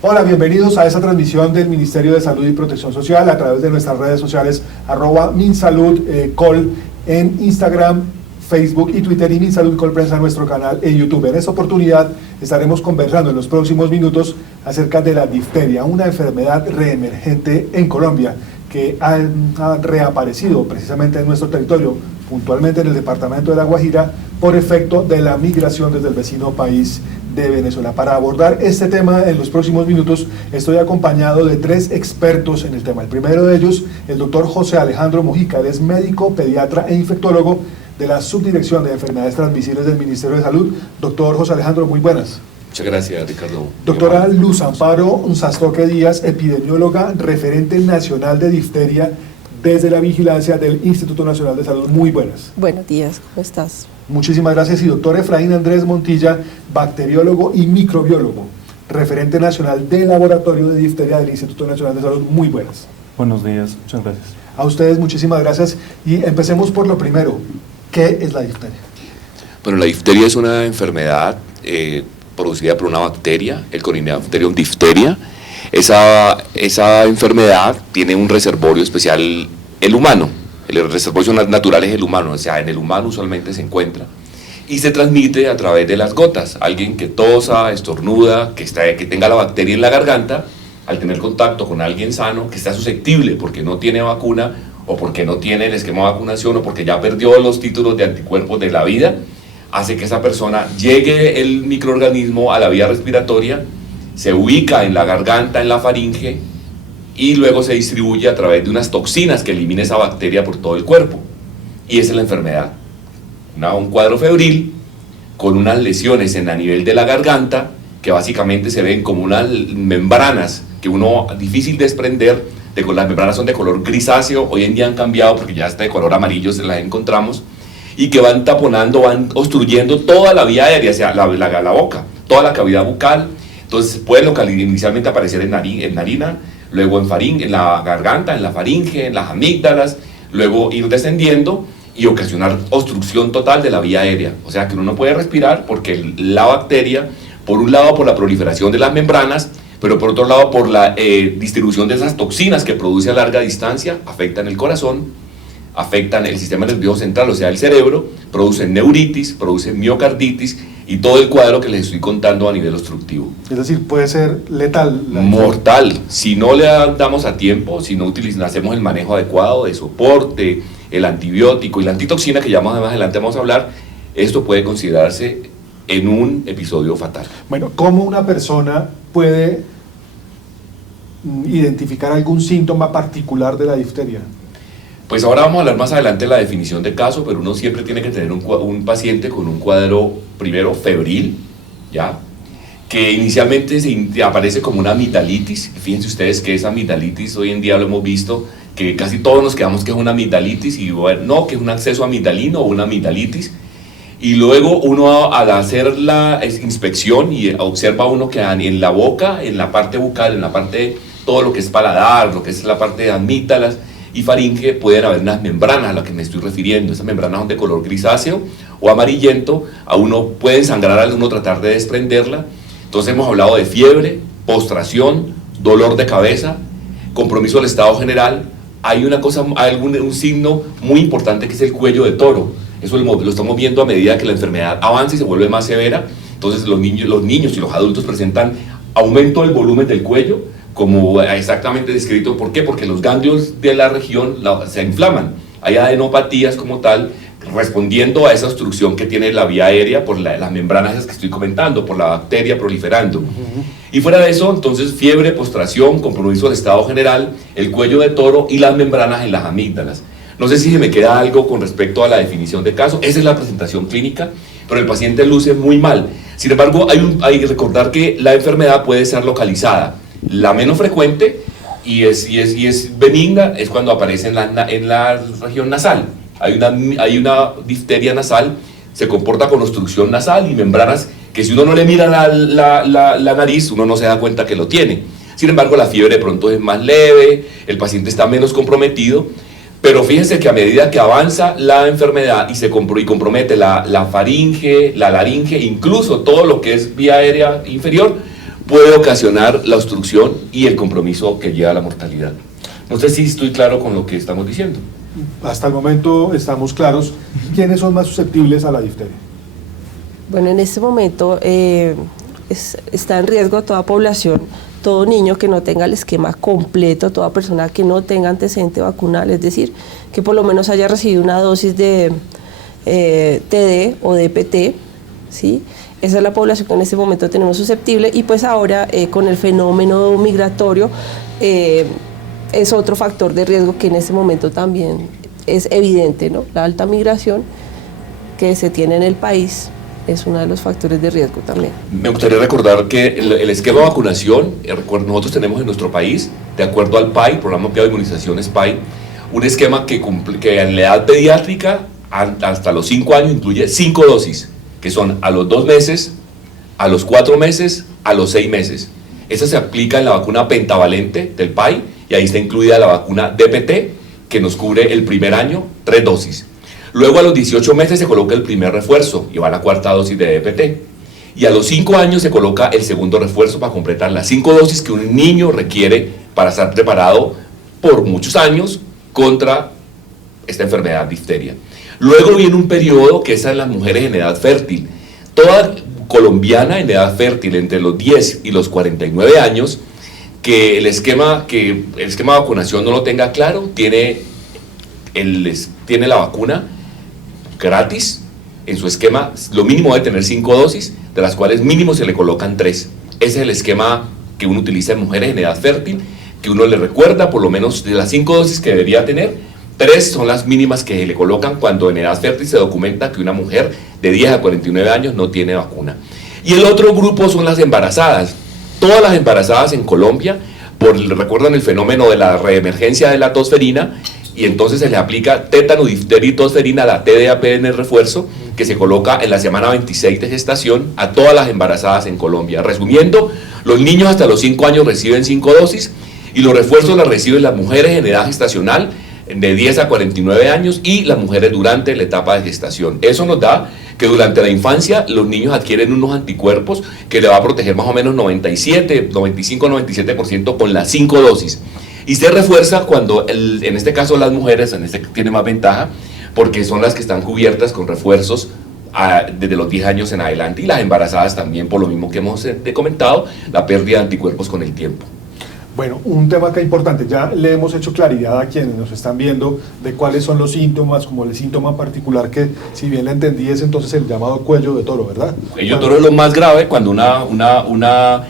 Hola, bienvenidos a esta transmisión del Ministerio de Salud y Protección Social a través de nuestras redes sociales @minsaludcol en Instagram, Facebook y Twitter, y Minsalud Colprensa en nuestro canal en YouTube. En esta oportunidad estaremos conversando en los próximos minutos acerca de la difteria, una enfermedad reemergente en Colombia que ha reaparecido precisamente en nuestro territorio, puntualmente en el departamento de La Guajira, por efecto de la migración desde el vecino país de Venezuela. Para abordar este tema en los próximos minutos estoy acompañado de 3 expertos en el tema. El primero de ellos, el doctor José Alejandro Mujica. Él es médico, pediatra e infectólogo de la Subdirección de Enfermedades Transmisibles del Ministerio de Salud. Doctor José Alejandro, muy buenas. Muchas gracias, Ricardo. Doctora Luz Amparo Sastoque Díaz, epidemióloga, referente nacional de difteria desde la vigilancia del Instituto Nacional de Salud. Muy buenas. Buenos días, ¿cómo estás? Muchísimas gracias. Y doctor Efraín Andrés Montilla, bacteriólogo y microbiólogo, referente nacional del Laboratorio de Difteria del Instituto Nacional de Salud. Muy buenas. Buenos días, muchas gracias. A ustedes muchísimas gracias. Y empecemos por lo primero. ¿Qué es la difteria? Bueno, la difteria es una enfermedad producida por una bacteria, el Corynebacterium diphtheria. Esa enfermedad tiene un reservorio especial, el humano. El reservorio natural es el humano, o sea, en el humano usualmente se encuentra. Y se transmite a través de las gotas. Alguien que tosa, estornuda, que tenga la bacteria en la garganta, al tener contacto con alguien sano, que está susceptible porque no tiene vacuna, o porque no tiene el esquema de vacunación, o porque ya perdió los títulos de anticuerpos de la vida, hace que esa persona llegue el microorganismo a la vía respiratoria, se ubica en la garganta, en la faringe, y luego se distribuye a través de unas toxinas que elimina esa bacteria por todo el cuerpo. Y esa es la enfermedad. Un cuadro febril con unas lesiones a nivel de la garganta que básicamente se ven como unas membranas que uno difícil de desprender. Las membranas son de color grisáceo, hoy en día han cambiado porque ya está de color amarillo, se las encontramos, y que van taponando, van obstruyendo toda la vía aérea, o sea, la boca, toda la cavidad bucal. Entonces puede inicialmente aparecer en narina, luego en la garganta, en la faringe, en las amígdalas, luego ir descendiendo y ocasionar obstrucción total de la vía aérea. O sea que uno no puede respirar porque la bacteria, por un lado por la proliferación de las membranas, pero por otro lado por la distribución de esas toxinas que produce a larga distancia, afectan el corazón, afectan el sistema nervioso central, o sea, el cerebro, producen neuritis, producen miocarditis y todo el cuadro que les estoy contando a nivel obstructivo. Es decir, puede ser letal. Mortal. Si no le damos a tiempo, si no hacemos el manejo adecuado de soporte, el antibiótico y la antitoxina, que ya más adelante vamos a hablar, esto puede considerarse en un episodio fatal. Bueno, ¿cómo una persona puede identificar algún síntoma particular de la difteria? Pues ahora vamos a hablar más adelante de la definición de caso, pero uno siempre tiene que tener un paciente con un cuadro, primero, febril, ¿ya? Que inicialmente aparece como una amigdalitis. Fíjense ustedes que esa amigdalitis hoy en día lo hemos visto, que casi todos nos quedamos que es una amigdalitis, y bueno, no, que es un acceso amigdalino o una amigdalitis. Y luego uno, al hacer la inspección, y observa uno que en la boca, en la parte bucal, en la parte, todo lo que es paladar, lo que es la parte de amígdalas y faringe, pueden haber unas membranas a las que me estoy refiriendo. Esas membranas son de color grisáceo o amarillento, a uno pueden sangrar al uno tratar de desprenderla. Entonces hemos hablado de fiebre, postración, dolor de cabeza, compromiso del estado general. Hay una cosa, un signo muy importante que es el cuello de toro. Eso lo estamos viendo a medida que la enfermedad avanza y se vuelve más severa. Entonces los niños y los adultos presentan aumento del volumen del cuello, como exactamente descrito. ¿Por qué? Porque los ganglios de la región se inflaman. Hay adenopatías como tal, respondiendo a esa obstrucción que tiene la vía aérea por las membranas que estoy comentando, por la bacteria proliferando. Y fuera de eso, entonces, fiebre, postración, compromiso del estado general, el cuello de toro y las membranas en las amígdalas. No sé si se me queda algo con respecto a la definición de caso. Esa es la presentación clínica, pero el paciente luce muy mal. Sin embargo, hay que recordar que la enfermedad puede ser localizada. La menos frecuente y es benigna es cuando aparece en la región nasal. Hay una difteria nasal, se comporta con obstrucción nasal y membranas que si uno no le mira la nariz, uno no se da cuenta que lo tiene. Sin embargo, la fiebre de pronto es más leve, el paciente está menos comprometido, Pero fíjense que a medida que avanza la enfermedad y compromete la faringe, la laringe, incluso todo lo que es vía aérea inferior, puede ocasionar la obstrucción y el compromiso que lleva a la mortalidad. No sé si estoy claro con lo que estamos diciendo. Hasta el momento estamos claros. ¿Quiénes son más susceptibles a la difteria? Bueno, en este momento está en riesgo toda población, todo niño que no tenga el esquema completo, toda persona que no tenga antecedente vacunal, es decir, que por lo menos haya recibido una dosis de TD o DPT, ¿sí? Esa es la población que en este momento tenemos susceptible, y pues ahora con el fenómeno migratorio es otro factor de riesgo que en este momento también es evidente, ¿no? La alta migración que se tiene en el país es uno de los factores de riesgo también. Me gustaría recordar que el esquema de vacunación, nosotros tenemos en nuestro país, de acuerdo al PAI, Programa de Inmunizaciones PAI, un esquema que en la edad pediátrica hasta los 5 años incluye 5 dosis, que son a los 2 meses, a los 4 meses, a los 6 meses. Esa se aplica en la vacuna pentavalente del PAI, y ahí está incluida la vacuna DPT, que nos cubre el primer año, 3 dosis. Luego a los 18 meses se coloca el primer refuerzo y va la 4ª dosis de DPT. Y a los 5 años se coloca el segundo refuerzo para completar las 5 dosis que un niño requiere para estar preparado por muchos años contra esta enfermedad difteria. Luego viene un periodo que es en las mujeres en edad fértil. Toda colombiana en edad fértil entre los 10 y los 49 años, que el esquema de vacunación no lo tenga claro, tiene la vacuna gratis en su esquema. Lo mínimo debe tener 5 dosis, de las cuales mínimo se le colocan 3. Ese es el esquema que uno utiliza en mujeres en edad fértil, que uno le recuerda por lo menos de las 5 dosis que debería tener, 3 son las mínimas que le colocan cuando en edad fértil se documenta que una mujer de 10 a 49 años no tiene vacuna. Y el otro grupo son las embarazadas. Todas las embarazadas en Colombia, recuerdan el fenómeno de la reemergencia de la tosferina, y entonces se le aplica tétano, difteria y tosferina, la TDAP en el refuerzo, que se coloca en la semana 26 de gestación a todas las embarazadas en Colombia. Resumiendo, los niños hasta los 5 años reciben 5 dosis, y los refuerzos las reciben las mujeres en edad gestacional de 10 a 49 años y las mujeres durante la etapa de gestación. Eso nos da que durante la infancia los niños adquieren unos anticuerpos que le va a proteger más o menos 95-97% con las 5 dosis. Y se refuerza cuando, en este caso las mujeres, tiene más ventaja, porque son las que están cubiertas con refuerzos desde los 10 años en adelante, y las embarazadas también, por lo mismo que hemos comentado, la pérdida de anticuerpos con el tiempo. Bueno, un tema que es importante, ya le hemos hecho claridad a quienes nos están viendo de cuáles son los síntomas, como el síntoma particular que, si bien le entendí, es entonces el llamado cuello de toro, ¿verdad? Cuello de toro es lo más grave cuando una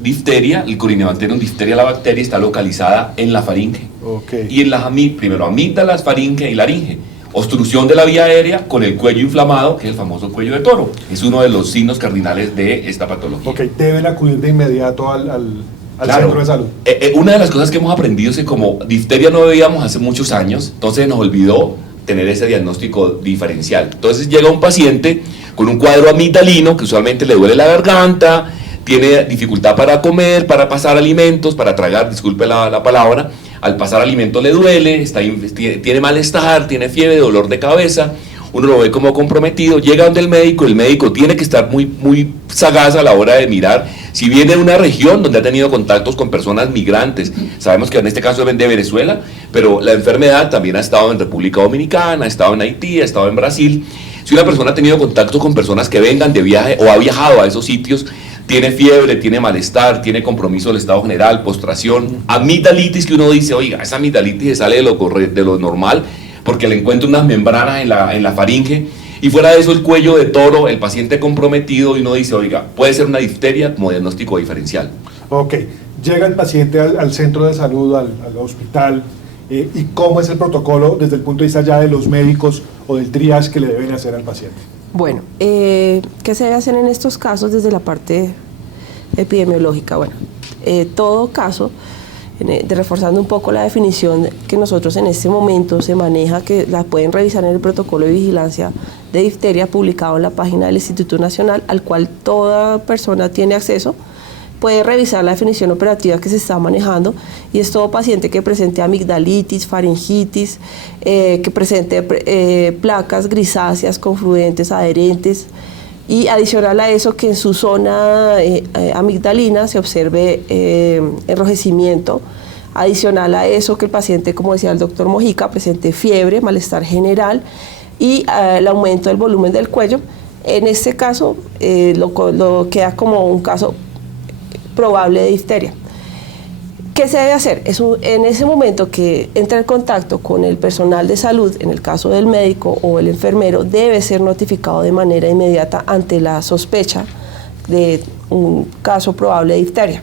difteria, el Corynebacterium difteria, la bacteria, está localizada en la faringe. Okay. Y en las primero amígdalas, faringe y laringe. Obstrucción de la vía aérea con el cuello inflamado, que es el famoso cuello de toro. Es uno de los signos cardinales de esta patología. Ok, deben acudir de inmediato al claro, centro de salud. Una de las cosas que hemos aprendido es que como difteria no veíamos hace muchos años, entonces nos olvidó tener ese diagnóstico diferencial. Entonces llega un paciente con un cuadro amigdalino, que usualmente le duele la garganta, tiene dificultad para comer, para pasar alimentos, para tragar, disculpe la palabra, al pasar alimentos le duele, tiene malestar, tiene fiebre, dolor de cabeza, uno lo ve como comprometido, llega donde el médico tiene que estar muy, muy sagaz a la hora de mirar si viene de una región donde ha tenido contactos con personas migrantes. Sabemos que en este caso es de Venezuela, pero la enfermedad también ha estado en República Dominicana, ha estado en Haití, ha estado en Brasil. Si una persona ha tenido contacto con personas que vengan de viaje o ha viajado a esos sitios, tiene fiebre, tiene malestar, tiene compromiso del estado general, postración, amigdalitis, que uno dice, oiga, esa amigdalitis se sale de lo normal, porque le encuentra unas membranas en la faringe, y fuera de eso el cuello de toro, el paciente comprometido, y uno dice, oiga, puede ser una difteria como diagnóstico diferencial. Ok, llega el paciente al centro de salud, al hospital, ¿y cómo es el protocolo desde el punto de vista ya de los médicos o del triage que le deben hacer al paciente? Bueno, ¿qué se debe hacer en estos casos desde la parte epidemiológica? Bueno, todo caso, reforzando un poco la definición que nosotros en este momento se maneja, que la pueden revisar en el protocolo de vigilancia de difteria publicado en la página del Instituto Nacional, al cual toda persona tiene acceso, puede revisar la definición operativa que se está manejando, y es todo paciente que presente amigdalitis, faringitis, que presente placas grisáceas, confluentes, adherentes, y adicional a eso que en su zona amigdalina se observe enrojecimiento. Adicional a eso que el paciente, como decía el doctor Mojica, presente fiebre, malestar general y el aumento del volumen del cuello. En este caso lo queda como un caso probable de difteria. ¿Qué se debe hacer? En ese momento que entra en contacto con el personal de salud, en el caso del médico o el enfermero, debe ser notificado de manera inmediata ante la sospecha de un caso probable de difteria.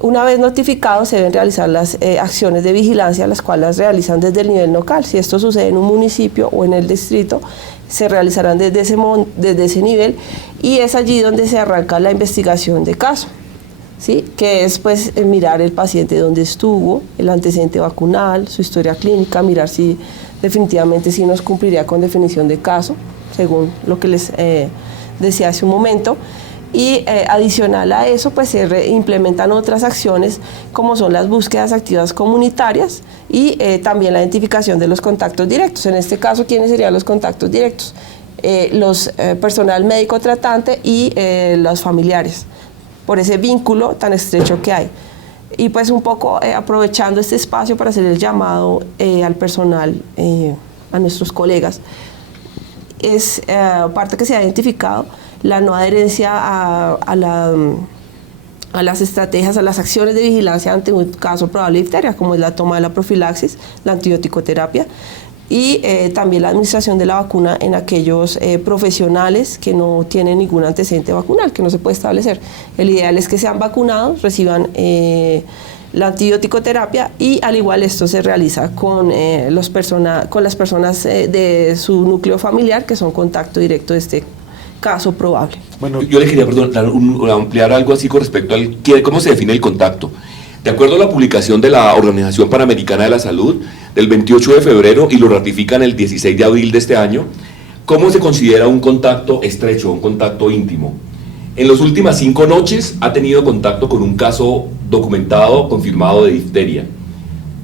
Una vez notificados, se deben realizar las acciones de vigilancia, las cuales las realizan desde el nivel local. Si esto sucede en un municipio o en el distrito, se realizarán desde ese nivel, y es allí donde se arranca la investigación de caso, ¿sí? Que es pues mirar el paciente dónde estuvo, el antecedente vacunal, su historia clínica, mirar si definitivamente sí nos cumpliría con definición de caso, según lo que les decía hace un momento. Y adicional a eso, pues se implementan otras acciones como son las búsquedas activas comunitarias y también la identificación de los contactos directos. En este caso, ¿quiénes serían los contactos directos? Los personal médico tratante y los familiares, por ese vínculo tan estrecho que hay. Y pues un poco aprovechando este espacio para hacer el llamado al personal, a nuestros colegas, es parte que se ha identificado la no adherencia a las estrategias, a las acciones de vigilancia ante un caso probable de difteria, como es la toma de la profilaxis, la antibiótico-terapia y también la administración de la vacuna en aquellos profesionales que no tienen ningún antecedente vacunal, que no se puede establecer. El ideal es que sean vacunados, reciban la antibiótico-terapia, y al igual esto se realiza con las personas de su núcleo familiar que son contacto directo de este caso probable. Bueno, yo le quería ampliar algo así con respecto al cómo se define el contacto. De acuerdo a la publicación de la Organización Panamericana de la Salud del 28 de febrero y lo ratifican el 16 de abril de este año, ¿cómo se considera un contacto estrecho, un contacto íntimo? En las últimas 5 noches ha tenido contacto con un caso documentado, confirmado de difteria.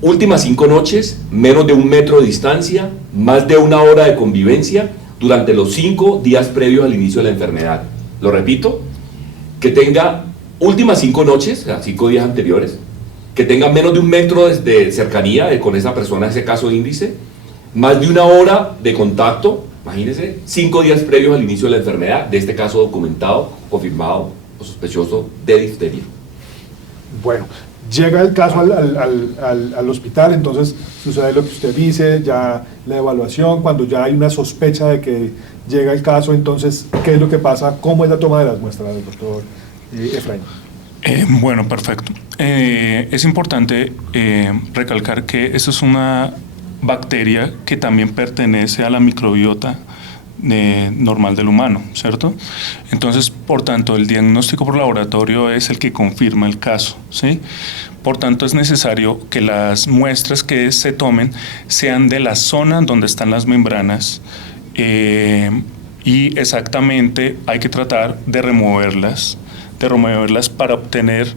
Últimas 5 noches, menos de 1 metro de distancia, más de 1 hora de convivencia durante los 5 días previos al inicio de la enfermedad. Lo repito, que tenga últimas 5 noches, o sea, 5 días anteriores, que tenga menos de 1 metro de cercanía con esa persona, ese caso índice, más de 1 hora de contacto, imagínense, 5 días previos al inicio de la enfermedad, de este caso documentado, confirmado o sospechoso de difteria. Bueno, llega el caso al hospital, entonces sucede lo que usted dice, ya la evaluación, cuando ya hay una sospecha de que llega el caso, entonces, ¿qué es lo que pasa? ¿Cómo es la toma de las muestras, doctor Efraín? Bueno, perfecto. Es importante recalcar que esto es una bacteria que también pertenece a la microbiota normal del humano, ¿cierto? Entonces, por tanto, el diagnóstico por laboratorio es el que confirma el caso, ¿sí? Por tanto, es necesario que las muestras que se tomen sean de la zona donde están las membranas y exactamente hay que tratar de removerlas para obtener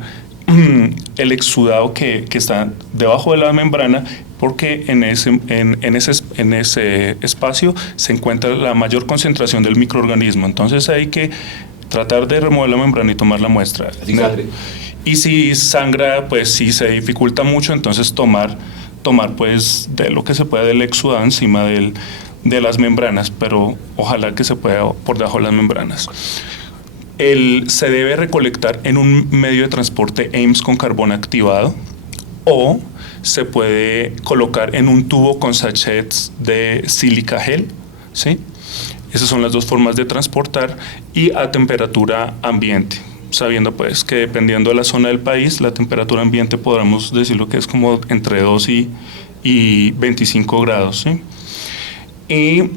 el exudado que está debajo de la membrana, porque en ese espacio se encuentra la mayor concentración del microorganismo. Entonces hay que tratar de remover la membrana y tomar la muestra. ¿Así sangre? Y si sangra, pues si se dificulta mucho, entonces tomar pues de lo que se pueda del exudado encima de las membranas, pero ojalá que se pueda por debajo de las membranas. Se debe recolectar en un medio de transporte EIMS con carbón activado, o se puede colocar en un tubo con sachets de sílica gel, ¿sí? Esas son las 2 formas de transportar, y a temperatura ambiente, sabiendo pues que dependiendo de la zona del país, la temperatura ambiente podemos decirlo que es como entre 2 y 25 grados, ¿sí? Y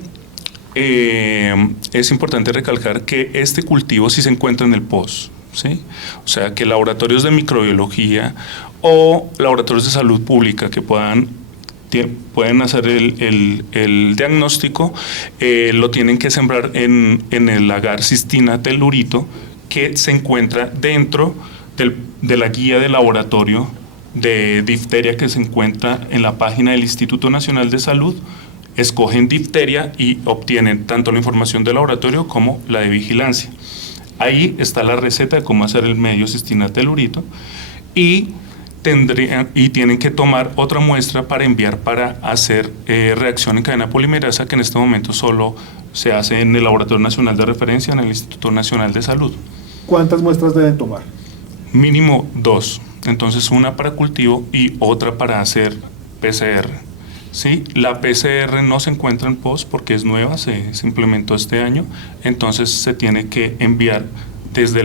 es importante recalcar que este cultivo sí se encuentra en el POS, ¿sí? O sea, que laboratorios de microbiología o laboratorios de salud pública que pueden hacer el diagnóstico, lo tienen que sembrar en el agar cistina telurito que se encuentra dentro de la guía de laboratorio de difteria que se encuentra en la página del Instituto Nacional de Salud, escogen difteria y obtienen tanto la información del laboratorio como la de vigilancia. Ahí está la receta de cómo hacer el medio cistinatelurito y tienen que tomar otra muestra para enviar para hacer reacción en cadena polimerasa, que en este momento solo se hace en el Laboratorio Nacional de Referencia, en el Instituto Nacional de Salud. ¿Cuántas muestras deben tomar? Mínimo 2, entonces una para cultivo y otra para hacer PCR. ¿Sí? La PCR no se encuentra en POS porque es nueva, se implementó este año, entonces se tiene que enviar desde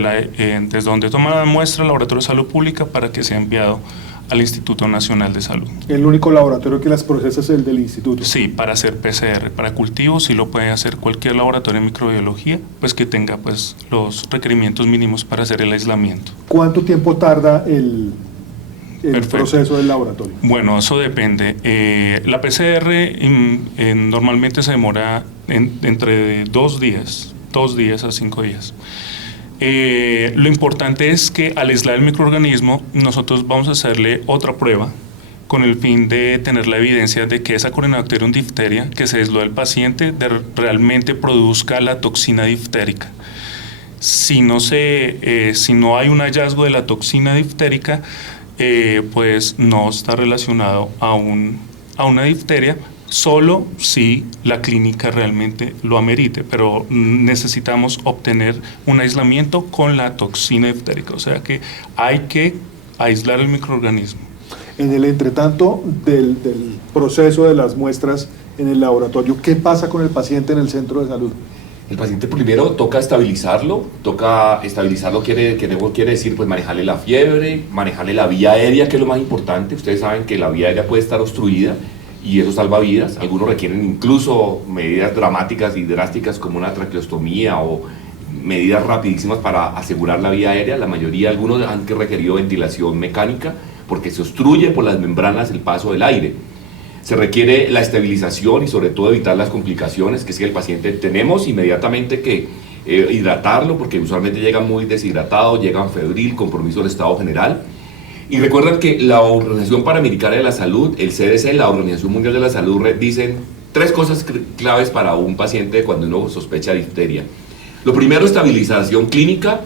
donde toma la muestra el Laboratorio de Salud Pública para que sea enviado al Instituto Nacional de Salud. ¿El único laboratorio que las procesa es el del instituto? Sí, para hacer PCR. Para cultivos sí lo puede hacer cualquier laboratorio de microbiología, pues que tenga pues los requerimientos mínimos para hacer el aislamiento. ¿Cuánto tiempo tarda el proceso del laboratorio? Bueno, eso depende. La PCR normalmente se demora entre 2 días a 5 días. Lo importante es que al aislar el microorganismo nosotros vamos a hacerle otra prueba con el fin de tener la evidencia de que esa Corynebacterium diphtheria que se aisló del paciente realmente produzca la toxina diftérica. Si no hay un hallazgo de la toxina diftérica, pues no está relacionado a una difteria, solo si la clínica realmente lo amerite, pero necesitamos obtener un aislamiento con la toxina diftérica, o sea que hay que aislar el microorganismo. En el entretanto del proceso de las muestras en el laboratorio, ¿qué pasa con el paciente en el centro de salud? El paciente primero toca estabilizarlo quiere decir pues manejarle la fiebre, manejarle la vía aérea, que es lo más importante. Ustedes saben que la vía aérea puede estar obstruida y eso salva vidas. Algunos requieren incluso medidas dramáticas y drásticas como una traqueostomía o medidas rapidísimas para asegurar la vía aérea. La mayoría, algunos han requerido ventilación mecánica porque se obstruye por las membranas el paso del aire. Se requiere la estabilización y sobre todo evitar las complicaciones, que si el paciente tenemos inmediatamente que hidratarlo, porque usualmente llega muy deshidratado, llegan febril, compromiso del estado general. Y recuerden que la Organización Panamericana de la Salud, el CDC, la Organización Mundial de la Salud, dicen 3 cosas claves para un paciente cuando uno sospecha difteria. Lo primero, estabilización clínica,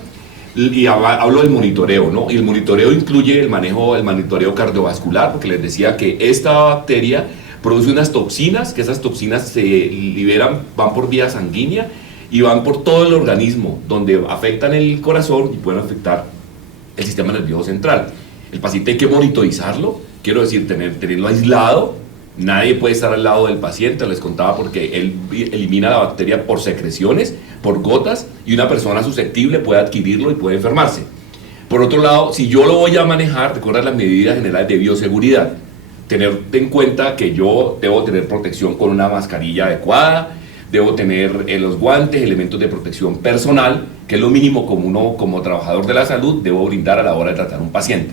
y hablo del monitoreo, ¿no? Y el monitoreo incluye el monitoreo cardiovascular, porque les decía que esta bacteria produce unas toxinas, que esas toxinas se liberan, van por vía sanguínea y van por todo el organismo, donde afectan el corazón y pueden afectar el sistema nervioso central. El paciente hay que monitorizarlo, quiero decir, tenerlo aislado. Nadie puede estar al lado del paciente, les contaba, porque él elimina la bacteria por secreciones, por gotas, y una persona susceptible puede adquirirlo y puede enfermarse. Por otro lado, si yo lo voy a manejar, recuerda las medidas generales de bioseguridad. Tener en cuenta que yo debo tener protección con una mascarilla adecuada, debo tener los guantes, elementos de protección personal, que es lo mínimo como trabajador de la salud debo brindar a la hora de tratar a un paciente.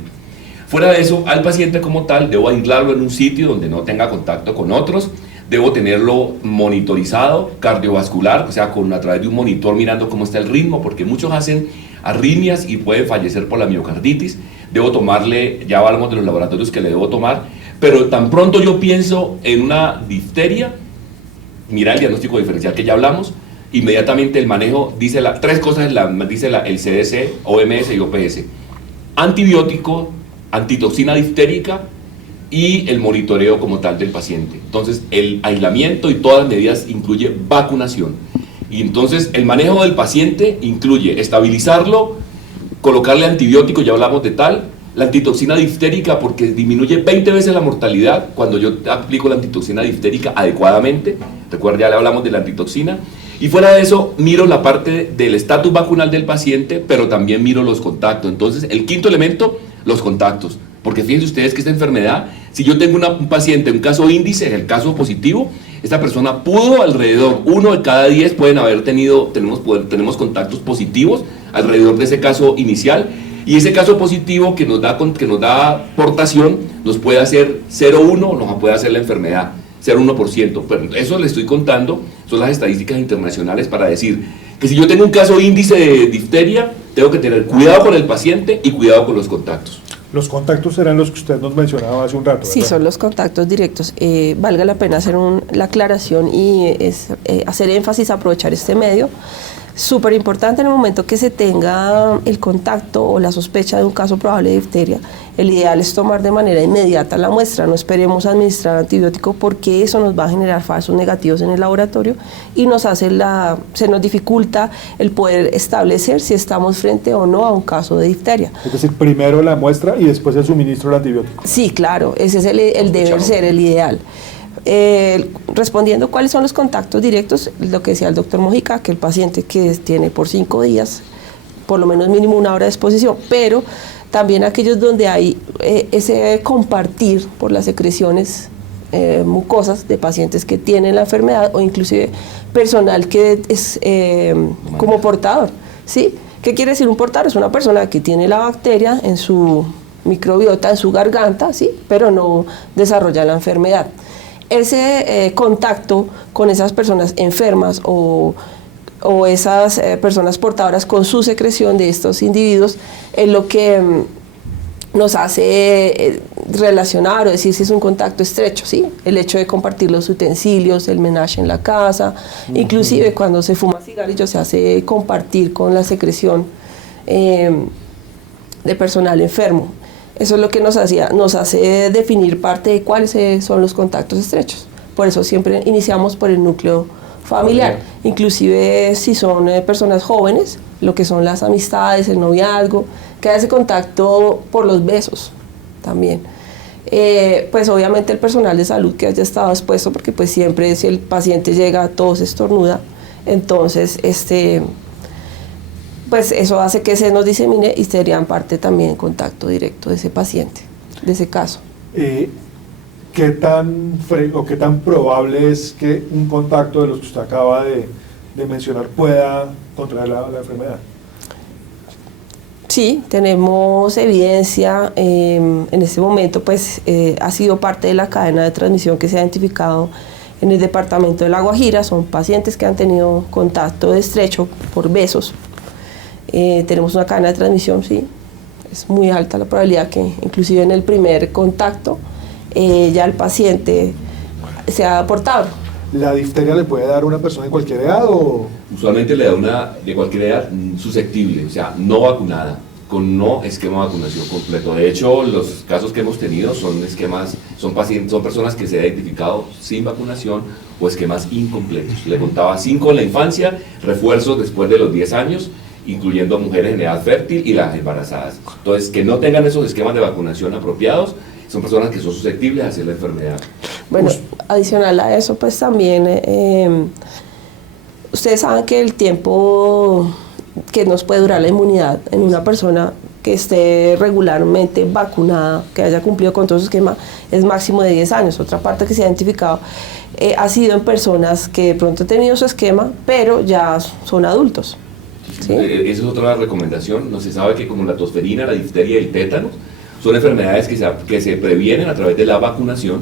Fuera de eso, al paciente como tal, debo aislarlo en un sitio donde no tenga contacto con otros, debo tenerlo monitorizado, cardiovascular, o sea, a través de un monitor mirando cómo está el ritmo, porque muchos hacen arritmias y pueden fallecer por la miocarditis. Debo tomarle, ya hablamos de los laboratorios que le debo tomar, pero tan pronto yo pienso en una difteria, mira el diagnóstico diferencial que ya hablamos, inmediatamente el manejo, dice 3 cosas, dice el CDC, OMS y OPS: antibiótico, antitoxina diftérica y el monitoreo como tal del paciente. Entonces el aislamiento y todas las medidas incluye vacunación. Y entonces el manejo del paciente incluye estabilizarlo, colocarle antibiótico, ya hablamos de tal, la antitoxina diftérica porque disminuye 20 veces la mortalidad cuando yo aplico la antitoxina diftérica adecuadamente. Recuerda, ya le hablamos de la antitoxina. Y fuera de eso, miro la parte del estatus vacunal del paciente, pero también miro los contactos. Entonces, el quinto elemento, los contactos. Porque fíjense ustedes que esta enfermedad, si yo tengo un paciente, un caso índice, el caso positivo, esta persona pudo alrededor, 1 de cada 10 pueden haber tenemos contactos positivos alrededor de ese caso inicial. Y ese caso positivo que nos da portación, nos puede hacer 0,1, nos puede hacer la enfermedad 0,1%. Pero eso le estoy contando, son las estadísticas internacionales para decir que si yo tengo un caso índice de difteria, tengo que tener cuidado con el paciente y cuidado con los contactos. Los contactos eran los que usted nos mencionaba hace un rato, Sí, ¿verdad? son los contactos directos. Valga la pena hacer la aclaración y hacer énfasis, aprovechar este medio. Súper importante en el momento que se tenga el contacto o la sospecha de un caso probable de difteria, el ideal es tomar de manera inmediata la muestra, no esperemos administrar antibiótico porque eso nos va a generar falsos negativos en el laboratorio y se nos dificulta el poder establecer si estamos frente o no a un caso de difteria. Es decir, primero la muestra y después el suministro del antibiótico. Sí, claro, ese es el deber ser, el ideal. Respondiendo cuáles son los contactos directos, lo que decía el doctor Mojica, que el paciente que tiene por 5 días, por lo menos mínimo 1 hora de exposición, pero también aquellos donde hay ese compartir por las secreciones mucosas de pacientes que tienen la enfermedad o inclusive personal que es como portador, ¿sí? ¿Qué quiere decir un portador? Es una persona que tiene la bacteria en su microbiota, en su garganta, ¿sí? Pero no desarrolla la enfermedad. Ese contacto con esas personas enfermas o esas personas portadoras con su secreción de estos individuos es lo que nos hace relacionar o decir si es un contacto estrecho, ¿sí? El hecho de compartir los utensilios, el menage en la casa, inclusive cuando se fuma cigarrillo se hace compartir con la secreción de personal enfermo. Eso es lo que nos hace definir parte de cuáles son los contactos estrechos. Por eso siempre iniciamos por el núcleo familiar, inclusive si son personas jóvenes, lo que son las amistades, el noviazgo, queda ese contacto por los besos también. Pues obviamente el personal de salud que haya estado expuesto, porque pues siempre si el paciente llega, tos, estornuda, entonces pues eso hace que se nos disemine y serían parte también en contacto directo de ese paciente, de ese caso. ¿Qué tan probable es que un contacto de los que usted acaba de mencionar pueda contraer la enfermedad? Sí, tenemos evidencia. En este momento pues ha sido parte de la cadena de transmisión que se ha identificado en el departamento de La Guajira. Son pacientes que han tenido contacto estrecho por besos. Tenemos una cadena de transmisión, sí, es muy alta la probabilidad que inclusive en el primer contacto ya el paciente sea portador. ¿La difteria le puede dar a una persona de cualquier edad o...? Usualmente le da una de cualquier edad susceptible, o sea, no vacunada, con no esquema de vacunación completo. De hecho, los casos que hemos tenido son personas que se han identificado sin vacunación o esquemas incompletos. Le contaba 5 en la infancia, refuerzos después de los 10 años, incluyendo mujeres en edad fértil y las embarazadas. Entonces, que no tengan esos esquemas de vacunación apropiados, son personas que son susceptibles a hacer la enfermedad. Bueno, adicional a eso, pues también, ustedes saben que el tiempo que nos puede durar la inmunidad en una persona que esté regularmente vacunada, que haya cumplido con todo su esquema, es máximo de 10 años. Otra parte que se ha identificado ha sido en personas que de pronto han tenido su esquema, pero ya son adultos. ¿Sí? Esa es otra recomendación. No se sabe que como la tosferina, la difteria y el tétano son enfermedades que se previenen a través de la vacunación,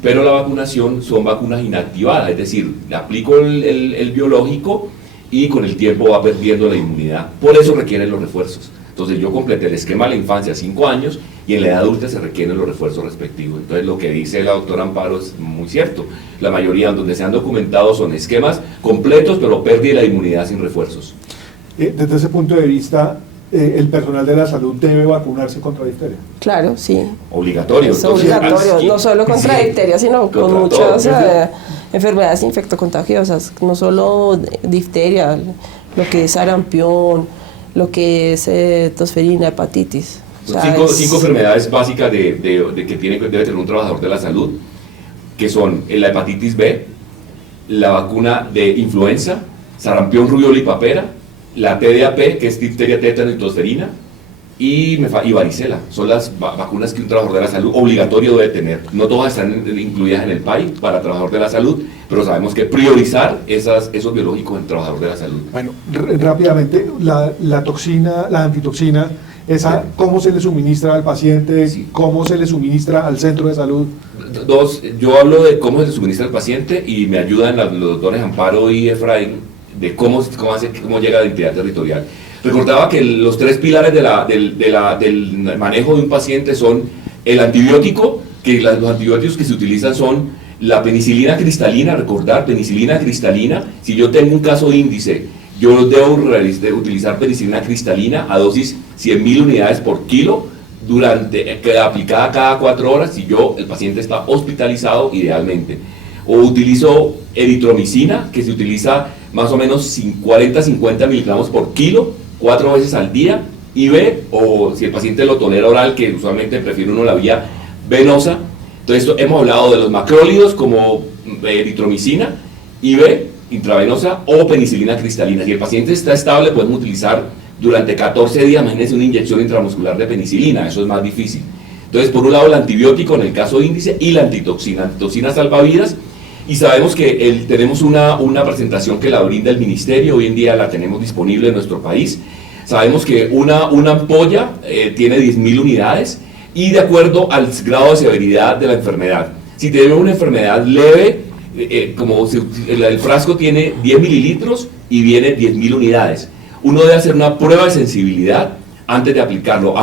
pero la vacunación son vacunas inactivadas, es decir, le aplico el biológico y con el tiempo va perdiendo la inmunidad. Por eso requieren los refuerzos. Entonces yo completé el esquema de la infancia 5 años y en la edad adulta se requieren los refuerzos respectivos. Entonces lo que dice la doctora Amparo es muy cierto. La mayoría donde se han documentado son esquemas completos, pero pérdida de la inmunidad sin refuerzos. Desde ese punto de vista, ¿el personal de la salud debe vacunarse contra difteria? Claro, sí. Obligatorio. Es obligatorio, no solo contra difteria, sino con muchas enfermedades infectocontagiosas, no solo difteria, lo que es sarampión, lo que es tosferina, hepatitis. O sea, cinco enfermedades básicas que debe tener un trabajador de la salud, que son la hepatitis B, la vacuna de influenza, sarampión, rubiola y papera, la TDAP, que es difteria, tétano y tosferina, y varicela. Son las vacunas que un trabajador de la salud obligatorio debe tener. No todas están incluidas en el PAI para trabajador de la salud, pero sabemos que priorizar esos biológicos en trabajador de la salud. Bueno, rápidamente, la toxina, la antitoxina, esa, ¿cómo se le suministra al paciente? Sí. ¿Cómo se le suministra al centro de salud? Yo hablo de cómo se le suministra al paciente y me ayudan los doctores Amparo y Efraín de cómo llega a la identidad territorial. Recordaba que los 3 pilares del manejo de un paciente son el antibiótico, que los antibióticos que se utilizan son la penicilina cristalina. Recordar, penicilina cristalina, si yo tengo un caso índice, yo debo utilizar penicilina cristalina a dosis 100.000 unidades por kilo, aplicada cada 4 horas, si el paciente está hospitalizado idealmente. O utilizo eritromicina, que se utiliza más o menos 40-50 miligramos por kilo, 4 veces al día. IV, o si el paciente lo tolera oral, que usualmente prefiere uno la vía venosa. Entonces hemos hablado de los macrólidos como eritromicina, IV, intravenosa o penicilina cristalina. Si el paciente está estable, podemos utilizar durante 14 días, imagínense una inyección intramuscular de penicilina, eso es más difícil. Entonces, por un lado el antibiótico en el caso índice y la antitoxina salva vidas, y sabemos que tenemos una presentación que la brinda el ministerio, hoy en día la tenemos disponible en nuestro país. Sabemos que una ampolla tiene 10.000 unidades y de acuerdo al grado de severidad de la enfermedad. Si tenemos una enfermedad leve, el frasco tiene 10 mililitros y viene 10.000 unidades. Uno debe hacer una prueba de sensibilidad antes de aplicarlo,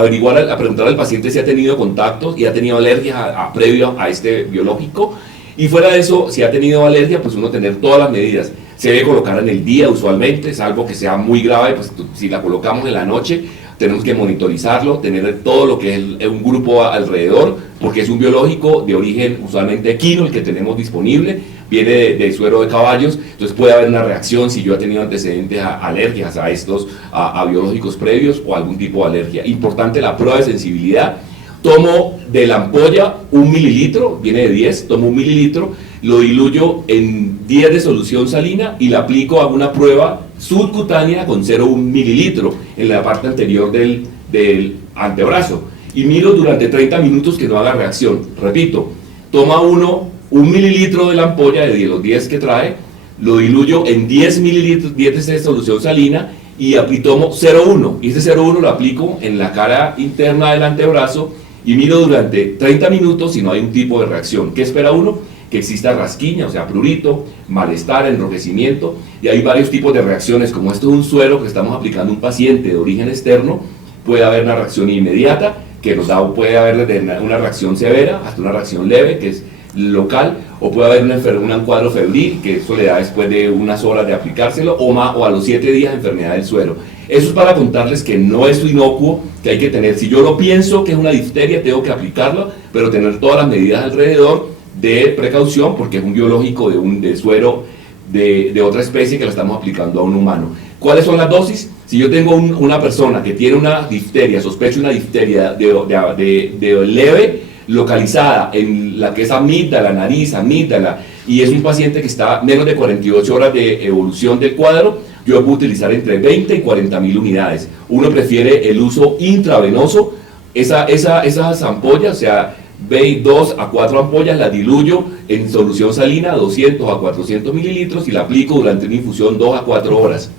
preguntar al paciente si ha tenido contactos y ha tenido alergia previo a este biológico, y fuera de eso, si ha tenido alergia, pues uno tener todas las medidas. Se debe colocar en el día usualmente, salvo que sea muy grave, pues si la colocamos en la noche, tenemos que monitorizarlo, tener todo lo que es un grupo alrededor, porque es un biológico de origen usualmente equino, el que tenemos disponible, viene de suero de caballos, entonces puede haber una reacción si yo he tenido antecedentes a alergias a biológicos previos o algún tipo de alergia. Importante la prueba de sensibilidad. Tomo de la ampolla 1 mililitro, viene de 10, tomo 1 mililitro, lo diluyo en 10 de solución salina y la aplico a una prueba subcutánea con 0,1 mililitro en la parte anterior del antebrazo y miro durante 30 minutos que no haga reacción. Repito, toma 1 mililitro de la ampolla de los 10 que trae, lo diluyo en 10 mililitros, 10 de solución salina y tomo 0,1 y ese 0,1 lo aplico en la cara interna del antebrazo y miro durante 30 minutos si no hay un tipo de reacción. ¿Qué espera uno? Que exista rasquiña, o sea, prurito, malestar, enrojecimiento, y hay varios tipos de reacciones, como esto es un suero que estamos aplicando a un paciente de origen externo, puede haber una reacción inmediata, que puede haber desde una reacción severa hasta una reacción leve, que es local, o puede haber un cuadro febril, que eso le da después de unas horas de aplicárselo, o a los 7 días de enfermedad del suero. Eso es para contarles que no es inocuo, que hay que tener, si yo lo pienso que es una difteria, tengo que aplicarlo, pero tener todas las medidas alrededor de precaución, porque es un biológico de suero de otra especie que lo estamos aplicando a un humano. ¿Cuáles son las dosis? Si yo tengo una persona que tiene una difteria, sospecho una difteria de leve, localizada en la que es amígdala, nariz, amígdala, y es un paciente que está menos de 48 horas de evolución del cuadro, yo puedo utilizar entre 20 y 40.000 unidades. Uno prefiere el uso intravenoso, esas ampollas, o sea, 2 a 4 ampollas, las diluyo en solución salina, 200 a 400 mililitros, y la aplico durante una infusión 2 a 4 horas.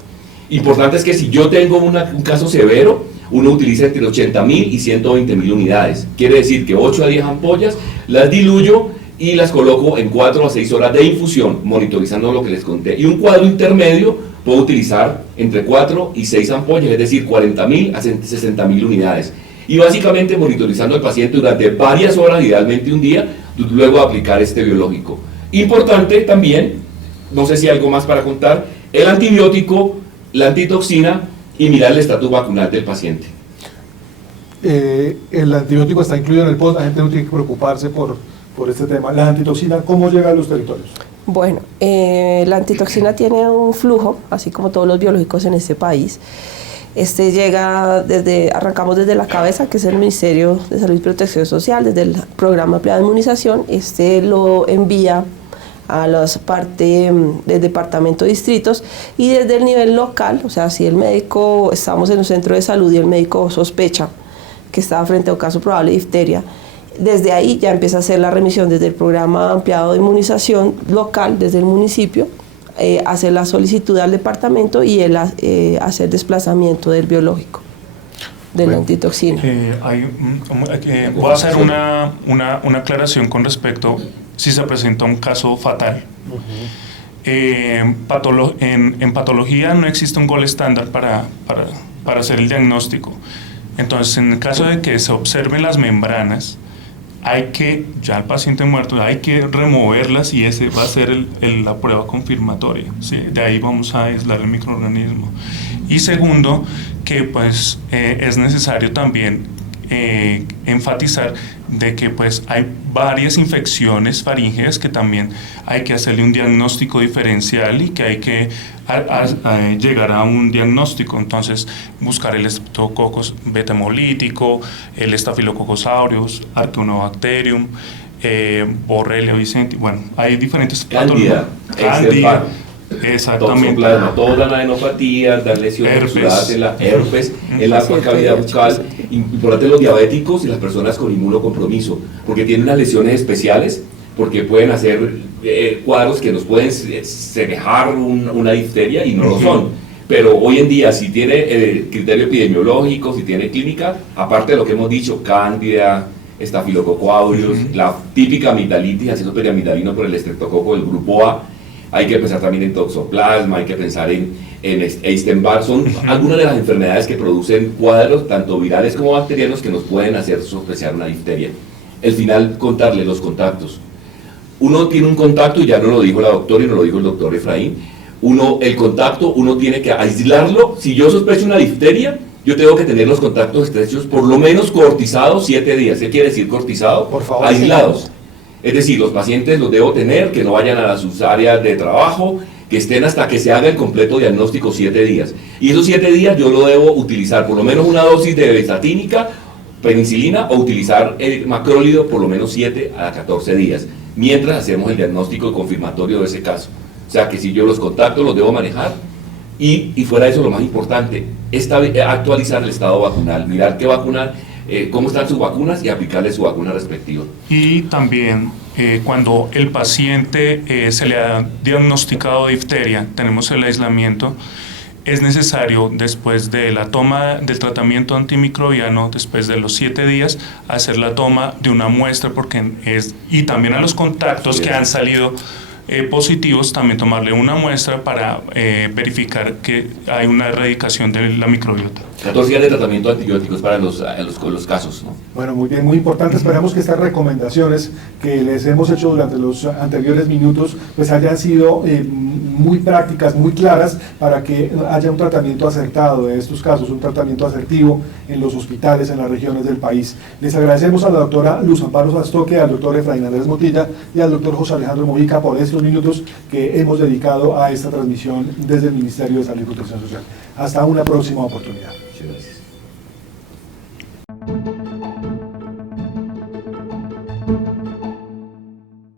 Importante es que si yo tengo un caso severo, uno utiliza entre 80.000 y 120.000 unidades. Quiere decir que 8 a 10 ampollas las diluyo y las coloco en 4 a 6 horas de infusión, monitorizando lo que les conté. Y un cuadro intermedio puedo utilizar entre 4 y 6 ampollas, es decir, 40.000 a 60.000 unidades. Y básicamente monitorizando al paciente durante varias horas, idealmente un día, luego de aplicar este biológico. Importante también, no sé si hay algo más para contar, el antibiótico, la antitoxina y mirar el estatus vacunal del paciente. El antibiótico está incluido en el POT, la gente no tiene que preocuparse por este tema. La antitoxina, ¿cómo llega a los territorios? Bueno, la antitoxina tiene un flujo, así como todos los biológicos en este país. Arrancamos desde la cabeza, que es el Ministerio de Salud y Protección Social, desde el programa ampliado de inmunización. Lo envía a las partes del departamento de distritos, y desde el nivel local, o sea, si el médico, estamos en un centro de salud y el médico sospecha que está frente a un caso probable de difteria, desde ahí ya empieza a hacer la remisión desde el programa ampliado de inmunización local, desde el municipio, hacer la solicitud al departamento y hacer desplazamiento del biológico, de la antitoxina. Voy a hacer una aclaración con respecto si se presenta un caso fatal. En patología no existe un gol estándar para hacer el diagnóstico. Entonces, en el caso de que se observen las membranas, ya el paciente muerto, hay que removerlas y ese va a ser la prueba confirmatoria, ¿sí? De ahí vamos a aislar el microorganismo. Y segundo, que pues es necesario también enfatizar de que pues hay varias infecciones faríngeas que también hay que hacerle un diagnóstico diferencial y que hay que llegar a un diagnóstico. Entonces, buscar el Streptococcus beta hemolítico, el Staphylococcus aureus, Archaeonobacterium, Borrelia vicenti. Bueno, hay diferentes Cándida, exactamente. Toxoplasma, todos dan adenopatías, dan lesiones exudadas en la herpes, en la cavidad bucal. Importante los diabéticos y las personas con inmunocompromiso, porque tienen unas lesiones especiales, porque pueden hacer cuadros que nos pueden semejar una difteria y no lo son. Pero hoy en día, si tiene criterio epidemiológico, si tiene clínica, aparte de lo que hemos dicho, cándida, Staphylococcus aureus, la típica amigdalitis, ácido periamidalino por el estreptococo del grupo A, hay que pensar también en toxoplasma, hay que pensar en Epstein-Barr. Son algunas de las enfermedades que producen cuadros, tanto virales como bacterianos, que nos pueden hacer sospechar una difteria. El final, contarle los contactos. Uno tiene un contacto, y ya no lo dijo la doctora y no lo dijo el doctor Efraín, el contacto, uno tiene que aislarlo. Si yo sospecho una difteria, yo tengo que tener los contactos estrechos por lo menos cortizados 7 días. ¿Qué quiere decir cortizado? Por favor, aislados. Es decir, los pacientes los debo tener, que no vayan a sus áreas de trabajo, que estén hasta que se haga el completo diagnóstico 7 días. Y esos 7 días yo lo debo utilizar por lo menos una dosis de besatínica, penicilina, o utilizar el macrólido por lo menos 7 a 14 días, mientras hacemos el diagnóstico confirmatorio de ese caso. O sea que si yo los contactos los debo manejar, y fuera de eso lo más importante, actualizar el estado vacunal, mirar qué vacuna, cómo están sus vacunas y aplicarle su vacuna respectiva. Y también cuando el paciente se le ha diagnosticado difteria, tenemos el aislamiento, es necesario después de la toma del tratamiento antimicrobiano, después de los 7 días, hacer la toma de una muestra y también a los contactos que han salido positivos, también tomarle una muestra para verificar que hay una erradicación de la microbiota. 14 días de tratamiento de antibióticos para los casos, ¿no? Bueno, muy bien, muy importante. Esperamos que estas recomendaciones que les hemos hecho durante los anteriores minutos pues hayan sido muy prácticas, muy claras, para que haya un tratamiento acertado de estos casos, un tratamiento asertivo en los hospitales, en las regiones del país. Les agradecemos a la doctora Luz Amparo Sastoque, al doctor Efraín Andrés Motilla y al doctor José Alejandro Mojica por estos minutos que hemos dedicado a esta transmisión desde el Ministerio de Salud y Protección Social. Hasta una próxima oportunidad. Muchas gracias.